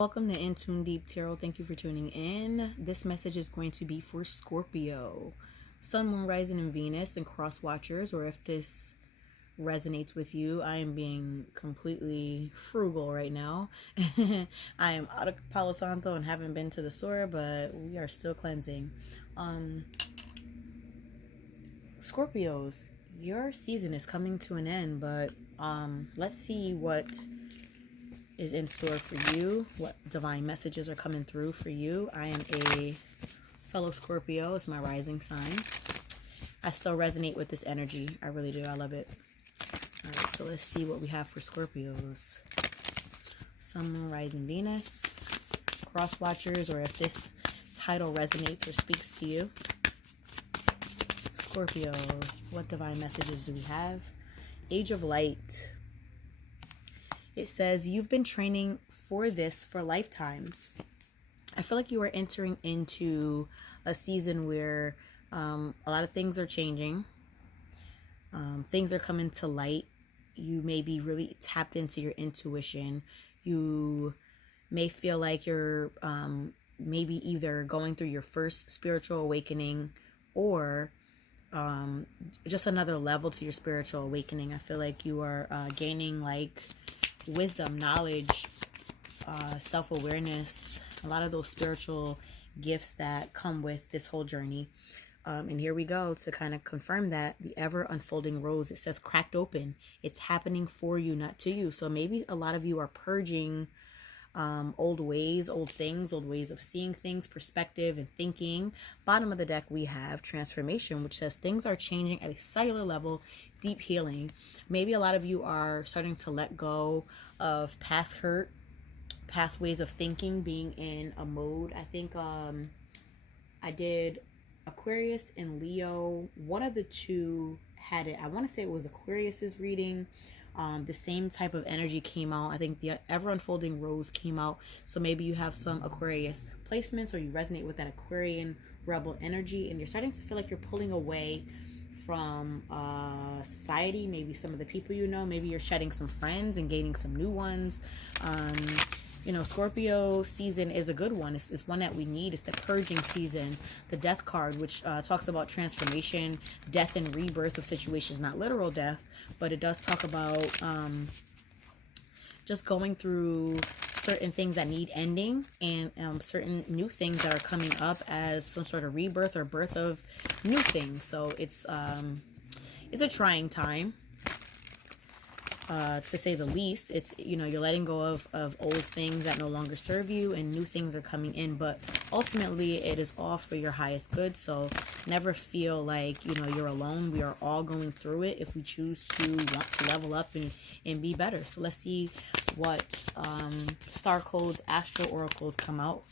Welcome to InTuneDeep Tarot. Thank you for tuning in. This message is going to be for Scorpio, Sun, Moon, Rising, and Venus, and cross watchers. Or if this resonates with you, I am being completely frugal right now. I am out of Palo Santo and haven't been to the store, but we are still cleansing. Scorpios, your season is coming to an end, but let's see what is in store for you, what divine messages are coming through for you. I am a fellow Scorpio. It's my rising sign. I still resonate with this energy. I really do. I love it. All right, so let's see what we have for Scorpios. Sun, Moon, Rising, Venus, cross watchers, or if this title resonates or speaks to you. Scorpio, what divine messages do we have? Age of Light. It says, you've been training for this for lifetimes. I feel like you are entering into a season where a lot of things are changing. Things are coming to light. You may be really tapped into your intuition. You may feel like you're maybe either going through your first spiritual awakening or just another level to your spiritual awakening. I feel like you are gaining like wisdom, knowledge, self-awareness, a lot of those spiritual gifts that come with this whole journey. And here we go to kind of confirm that. The ever unfolding rose, it says cracked open. It's happening for you, not to you. So maybe a lot of you are purging old ways, old things, old ways of seeing things, perspective and thinking. Bottom of the deck, we have transformation, which says things are changing at a cellular level, deep healing. Maybe a lot of you are starting to let go of past hurt, past ways of thinking, being in a mode. I think I did Aquarius and Leo. One of the two had it. I want to say it was Aquarius's reading. The same type of energy came out. I think the ever unfolding rose came out. So maybe you have some Aquarius placements or you resonate with that Aquarian rebel energy and you're starting to feel like you're pulling away from society, maybe some of the people you know. Maybe you're shedding some friends and gaining some new ones. You know, Scorpio season is a good one. It's one that we need. It's the purging season. The death card, which talks about transformation, death and rebirth of situations, not literal death, but it does talk about just going through certain things that need ending and certain new things that are coming up as some sort of rebirth or birth of new things. So it's a trying time. To say the least. It's, you know, you're letting go of old things that no longer serve you and new things are coming in, but ultimately it is all for your highest good. So never feel like, you know, you're alone. We are all going through it if we choose to want to level up and be better. So let's see what star codes, astral oracles come out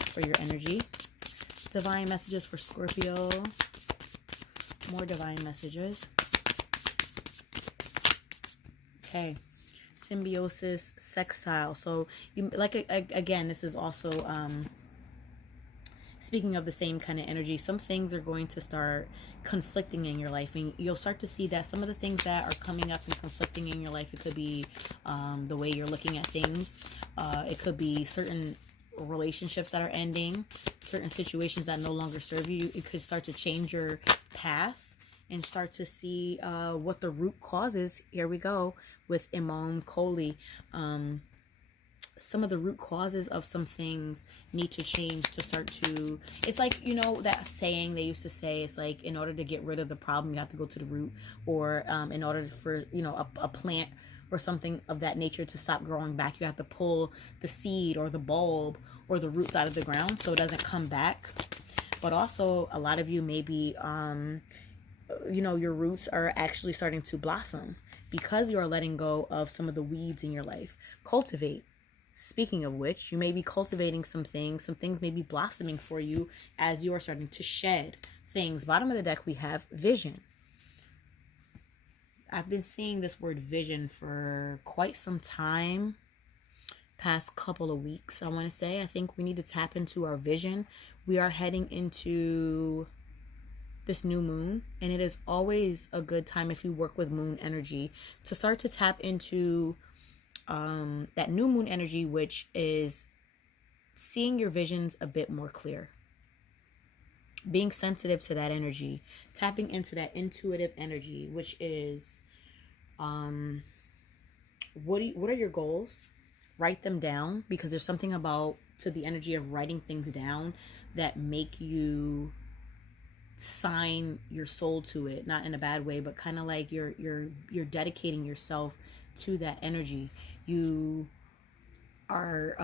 for your energy. Divine messages for Scorpio. More divine messages. Okay, symbiosis, sextile. So you like again, this is also speaking of the same kind of energy. Some things are going to start conflicting in your life, and you'll start to see that some of the things that are coming up and conflicting in your life, it could be the way you're looking at things. It could be certain relationships that are ending, certain situations that no longer serve you. It could start to change your path and start to see what the root causes. Here we go with Imam Koli. Some of the root causes of some things need to change to start to, it's like, you know, that saying they used to say, it's like, in order to get rid of the problem, you have to go to the root, or in order for, you know, a plant or something of that nature to stop growing back, you have to pull the seed or the bulb or the roots out of the ground so it doesn't come back. But also a lot of you may be you know, your roots are actually starting to blossom because you are letting go of some of the weeds in your life. Cultivate. Speaking of which, you may be cultivating some things may be blossoming for you as you are starting to shed things. Bottom of the deck, we have vision. I've been seeing this word vision for quite some time, past couple of weeks, I want to say. I think we need to tap into our vision. We are heading into this new moon, and it is always a good time, if you work with moon energy, to start to tap into that new moon energy, which is seeing your visions a bit more clear, being sensitive to that energy, tapping into that intuitive energy, which is what are your goals? Write them down, because there's something about to the energy of writing things down that make you sign your soul to it, not in a bad way, but kind of like you're dedicating yourself to that energy. You are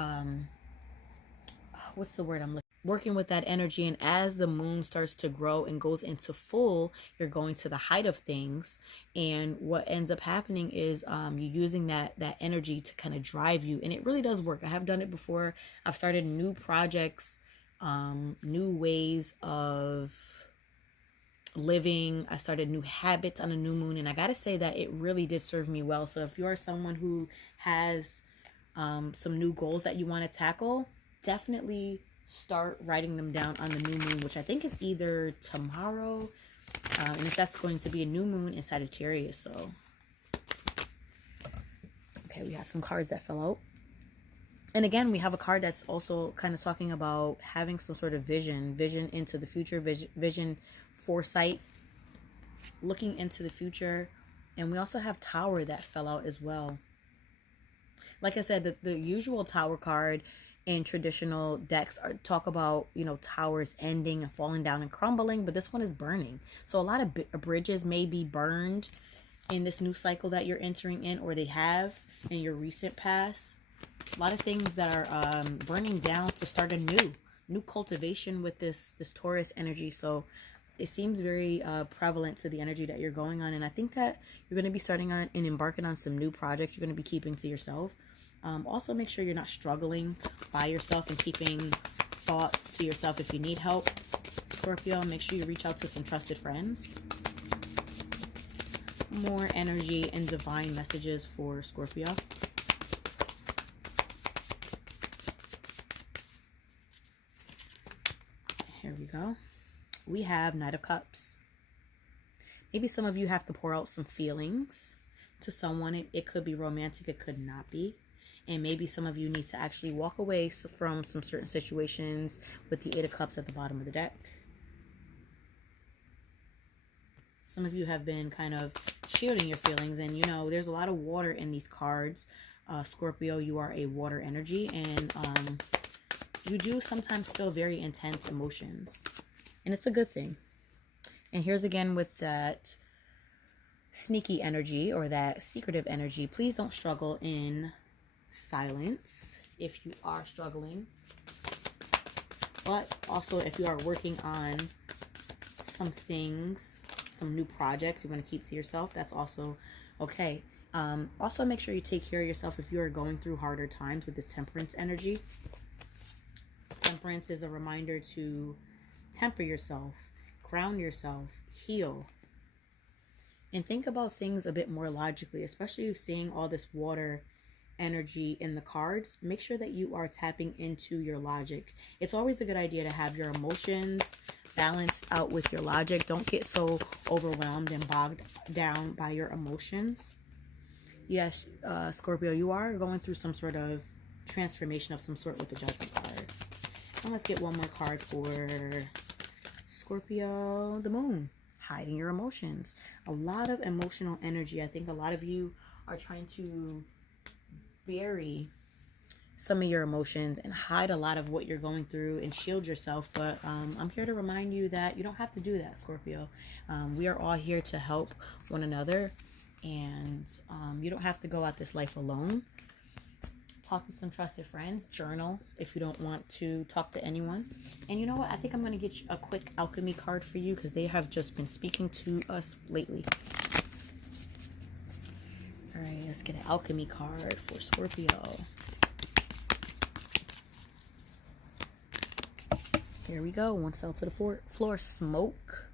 what's the word I'm looking, working with that energy. And as the moon starts to grow and goes into full, you're going to the height of things. And what ends up happening is you using that energy to kind of drive you. And it really does work. I have done it before. I've started new projects, new ways of living. I started new habits on a new moon, and I gotta say that it really did serve me well. So if you are someone who has some new goals that you want to tackle, definitely start writing them down on the new moon, which I think is either tomorrow, and that's going to be a new moon in Sagittarius. So okay, we have some cards that fell out. And again, we have a card that's also kind of talking about having some sort of vision into the future, vision, foresight, looking into the future. And we also have Tower that fell out as well. Like I said, the usual Tower card in traditional decks talk about, towers ending and falling down and crumbling, but this one is burning. So a lot of bridges may be burned in this new cycle that you're entering in, or they have in your recent past. A lot of things that are burning down to start a new cultivation with this Taurus energy. So it seems very prevalent to the energy that you're going on. And I think that you're going to be starting on and embarking on some new projects you're going to be keeping to yourself. Also, make sure you're not struggling by yourself and keeping thoughts to yourself. If you need help, Scorpio, make sure you reach out to some trusted friends. More energy and divine messages for Scorpio. Here we go. We have Knight of Cups. Maybe some of you have to pour out some feelings to someone. It could be romantic, it could not be. And maybe some of you need to actually walk away from some certain situations with the Eight of Cups at the bottom of the deck. Some of you have been kind of shielding your feelings, and there's a lot of water in these cards. Scorpio, you are a water energy, and you do sometimes feel very intense emotions, and it's a good thing. And here's again with that sneaky energy or that secretive energy. Please don't struggle in silence if you are struggling, but also if you are working on some things, some new projects you want to keep to yourself, that's also okay. Also make sure you take care of yourself if you are going through harder times with this Temperance energy. Temperance is a reminder to temper yourself, ground yourself, heal, and think about things a bit more logically, especially seeing all this water energy in the cards. Make sure that you are tapping into your logic. It's always a good idea to have your emotions balanced out with your logic. Don't get so overwhelmed and bogged down by your emotions. Yes, Scorpio, you are going through some sort of transformation of some sort with the Judgment card. And let's get one more card for Scorpio, the Moon. Hiding your emotions. A lot of emotional energy. I think a lot of you are trying to bury some of your emotions and hide a lot of what you're going through and shield yourself. But I'm here to remind you that you don't have to do that, Scorpio. We are all here to help one another, and you don't have to go out this life alone. Talk to some trusted friends. Journal if you don't want to talk to anyone. And you know what? I think I'm going to get you a quick alchemy card for you, because they have just been speaking to us lately. All right, let's get an alchemy card for Scorpio. Here we go. One fell to the floor. Smoke.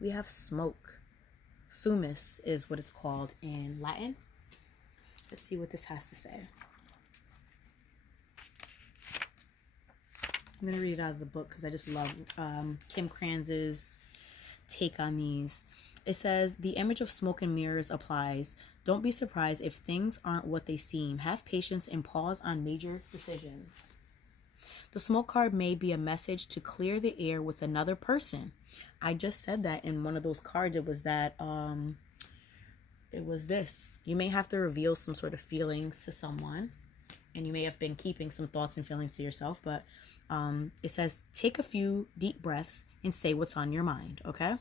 We have smoke. Fumus is what it's called in Latin. Let's see what this has to say. I'm going to read it out of the book because I just love Kim Kranz's take on these. It says, the image of smoke and mirrors applies Don't be surprised if things aren't what they seem. Have patience and pause on major decisions. The smoke card may be a message to clear the air with another person. I just said that in one of those cards. It was that it was this. You may have to reveal some sort of feelings to someone, and you may have been keeping some thoughts and feelings to yourself, but it says take a few deep breaths and say what's on your mind. Okay.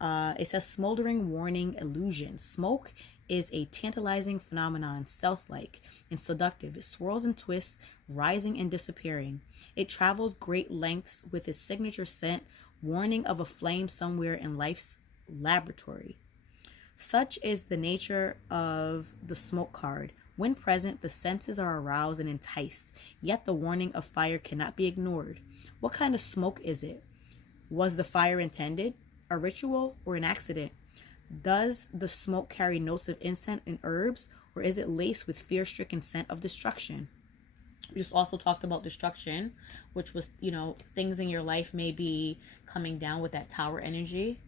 It says smoldering warning illusion. Smoke is a tantalizing phenomenon, stealth-like and seductive. It swirls and twists, rising and disappearing. It travels great lengths with its signature scent, warning of a flame somewhere in life's laboratory. Such is the nature of the smoke card. When present, the senses are aroused and enticed, yet the warning of fire cannot be ignored. What kind of smoke is it? Was the fire intended, a ritual, or an accident? Does the smoke carry notes of incense and herbs, or is it laced with fear-stricken scent of destruction? We just also talked about destruction, which was, things in your life may be coming down with that tower energy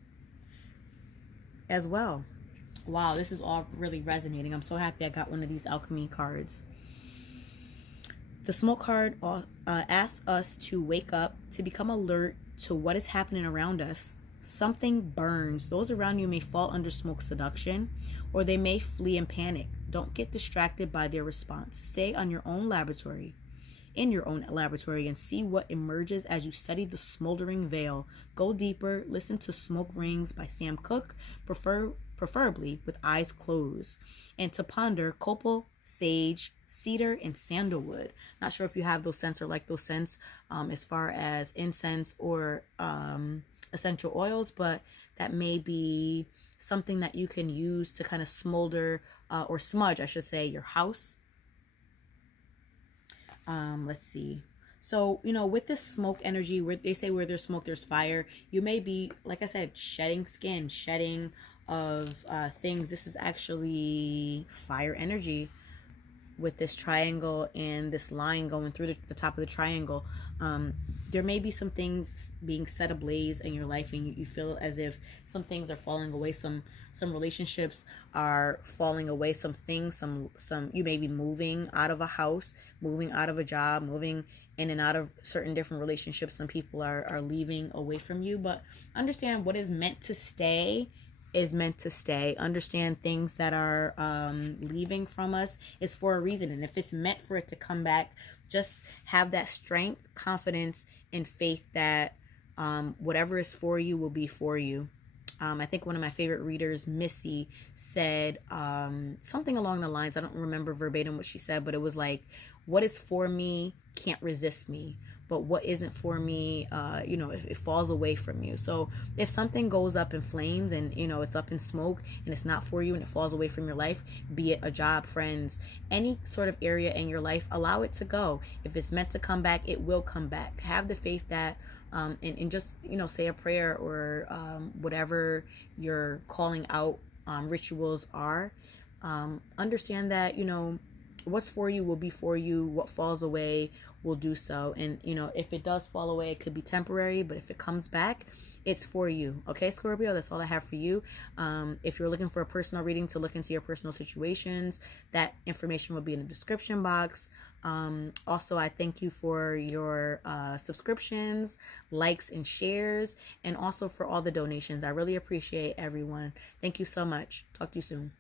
as well. Wow, this is all really resonating. I'm so happy I got one of these alchemy cards. The smoke card asks us to wake up, to become alert to what is happening around us. Something burns. Those around you may fall under smoke seduction, or they may flee in panic. Don't get distracted by their response. Stay in your own laboratory, and see what emerges as you study the smoldering veil. Go deeper. Listen to Smoke Rings by Sam Cooke, preferably with eyes closed, and to ponder copal, sage, cedar, and sandalwood. Not sure if you have those scents or like those scents as far as incense or essential oils, but that may be something that you can use to kind of smolder or smudge, I should say, your house. Let's see. So, with this smoke energy, where they say where there's smoke, there's fire, you may be, like I said, shedding skin, shedding of things. This is actually fire energy with this triangle and this line going through the top of the triangle. There may be some things being set ablaze in your life, and you feel as if some things are falling away. Some relationships are falling away. Some things, some you may be moving out of a house, moving out of a job, moving in and out of certain different relationships. Some people are leaving away from you, but understand what is meant to stay is meant to stay. Understand things that are leaving from us is for a reason, and if it's meant for it to come back, just have that strength, confidence, and faith that whatever is for you will be for you. I think one of my favorite readers, Missy, said something along the lines, I don't remember verbatim what she said, but it was like, what is for me can't resist me, but what isn't for me, it falls away from you. So if something goes up in flames and, it's up in smoke and it's not for you and it falls away from your life, be it a job, friends, any sort of area in your life, allow it to go. If it's meant to come back, it will come back. Have the faith that, and just, say a prayer or whatever you're calling out rituals are. Understand that, what's for you will be for you. What falls away will do so. And, if it does fall away, it could be temporary, but if it comes back, it's for you. Okay, Scorpio, that's all I have for you. If you're looking for a personal reading to look into your personal situations, that information will be in the description box. Also, I thank you for your subscriptions, likes, and shares, and also for all the donations. I really appreciate everyone. Thank you so much. Talk to you soon.